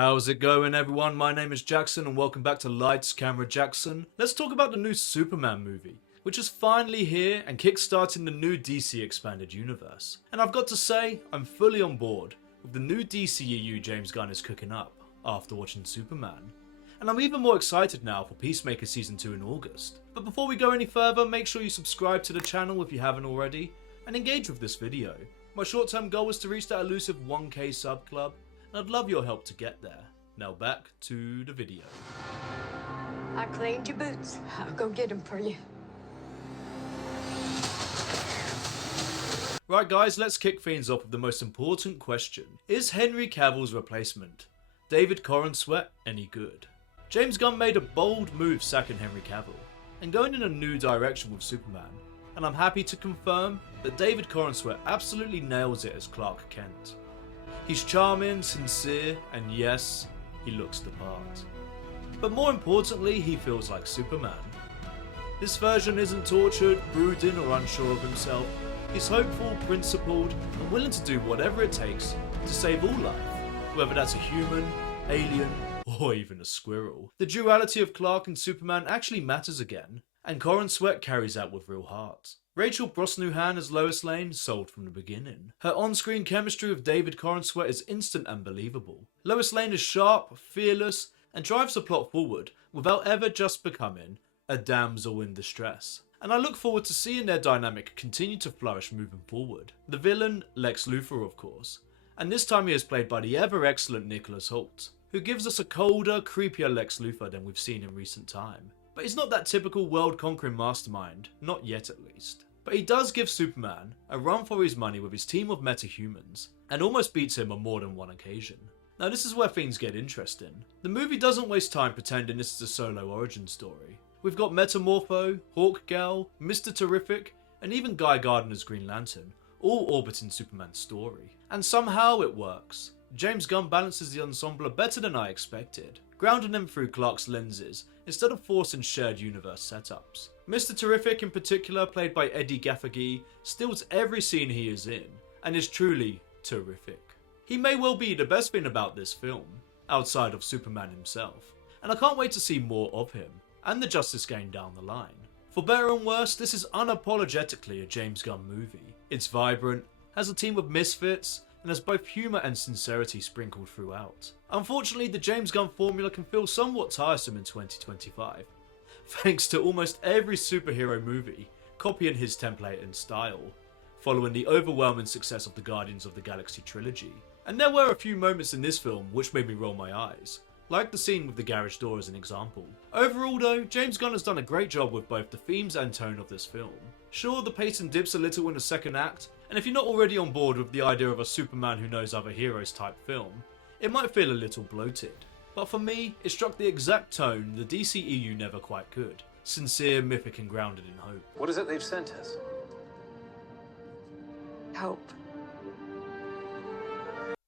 How's it going, everyone? My name is Jackson and welcome back to Lights Camera Jackson. Let's talk about the new Superman movie, which is finally here and kickstarting the new DC expanded universe. And I've got to say, I'm fully on board with the new DCEU James Gunn is cooking up after watching Superman. And I'm even more excited now for Peacemaker Season 2 in August. But before we go any further, make sure you subscribe to the channel if you haven't already, and engage with this video. My short-term goal is to reach that elusive 1K sub club, and I'd love your help to get there. Now back to the video. I cleaned your boots. I'll go get them for you. Right guys, let's kick things off with the most important question. Is Henry Cavill's replacement, David Corenswet, any good? James Gunn made a bold move sacking Henry Cavill and going in a new direction with Superman, and I'm happy to confirm that David Corenswet absolutely nails it as Clark Kent. He's charming, sincere, and yes, he looks the part. But more importantly, he feels like Superman. This version isn't tortured, brooding, or unsure of himself. He's hopeful, principled, and willing to do whatever it takes to save all life, whether that's a human, alien, or even a squirrel. The duality of Clark and Superman actually matters again, and Corenswet carries out with real heart. Rachel Brosnahan as Lois Lane sold from the beginning. Her on-screen chemistry with David Corenswet is instant and believable. Lois Lane is sharp, fearless, and drives the plot forward without ever just becoming a damsel in distress. And I look forward to seeing their dynamic continue to flourish moving forward. The villain, Lex Luthor of course, and this time he is played by the ever-excellent Nicholas Hoult, who gives us a colder, creepier Lex Luthor than we've seen in recent time. But he's not that typical world-conquering mastermind, not yet at least. But he does give Superman a run for his money with his team of metahumans, and almost beats him on more than one occasion. Now this is where things get interesting. The movie doesn't waste time pretending this is a solo origin story. We've got Metamorpho, Hawkgirl, Mr. Terrific, and even Guy Gardner's Green Lantern, all orbiting Superman's story. And somehow it works. James Gunn balances the ensemble better than I expected, grounding them through Clark's lenses instead of forcing shared universe setups. Mr. Terrific in particular, played by Eddie Gaffergy, steals every scene he is in, and is truly terrific. He may well be the best thing about this film, outside of Superman himself, and I can't wait to see more of him, and the Justice Game down the line. For better and worse, this is unapologetically a James Gunn movie. It's vibrant, has a team of misfits, and has both humour and sincerity sprinkled throughout. Unfortunately, the James Gunn formula can feel somewhat tiresome in 2025, thanks to almost every superhero movie copying his template and style, following the overwhelming success of the Guardians of the Galaxy trilogy. And there were a few moments in this film which made me roll my eyes, like the scene with the garage door as an example. Overall though, James Gunn has done a great job with both the themes and tone of this film. Sure, the pacing dips a little in the second act, and if you're not already on board with the idea of a Superman who knows other heroes type film, it might feel a little bloated. But for me, it struck the exact tone the DCEU never quite could. Sincere, mythic and grounded in hope. What is it they've sent us? Hope.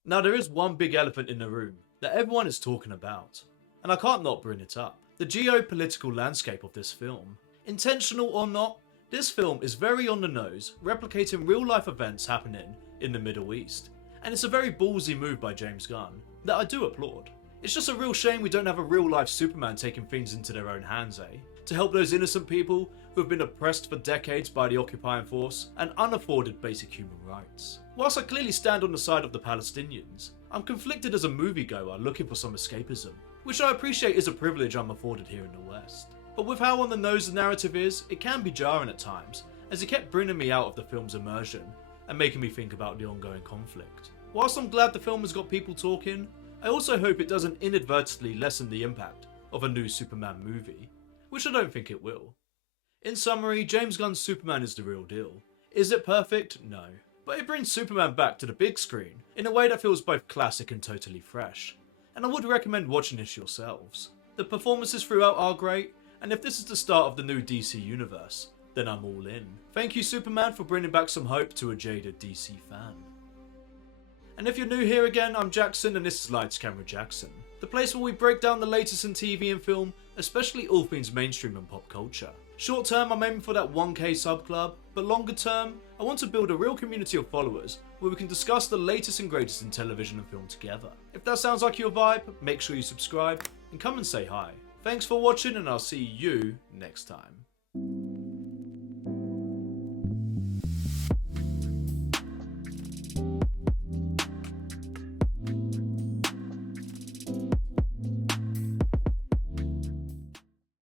Now there is one big elephant in the room that everyone is talking about, and I can't not bring it up. The geopolitical landscape of this film. Intentional or not, this film is very on the nose, replicating real life events happening in the Middle East. And it's a very ballsy move by James Gunn that I do applaud. It's just a real shame we don't have a real life Superman taking things into their own hands, eh? To help those innocent people who have been oppressed for decades by the occupying force and unafforded basic human rights. Whilst I clearly stand on the side of the Palestinians, I'm conflicted as a moviegoer looking for some escapism, which I appreciate is a privilege I'm afforded here in the West. But with how on the nose the narrative is, it can be jarring at times, as it kept bringing me out of the film's immersion and making me think about the ongoing conflict. Whilst I'm glad the film has got people talking, I also hope it doesn't inadvertently lessen the impact of a new Superman movie, which I don't think it will. In summary, James Gunn's Superman is the real deal. Is it perfect? No. But it brings Superman back to the big screen in a way that feels both classic and totally fresh. And I would recommend watching this yourselves. The performances throughout are great, and if this is the start of the new DC universe, then I'm all in. Thank you Superman for bringing back some hope to a jaded DC fan. And if you're new here again, I'm Jackson and this is Lights Camera Jackson, the place where we break down the latest in TV and film, especially all things mainstream and pop culture. Short term, I'm aiming for that 1k sub club, but longer term, I want to build a real community of followers where we can discuss the latest and greatest in television and film together. If that sounds like your vibe, make sure you subscribe and come and say hi. Thanks for watching, and I'll see you next time.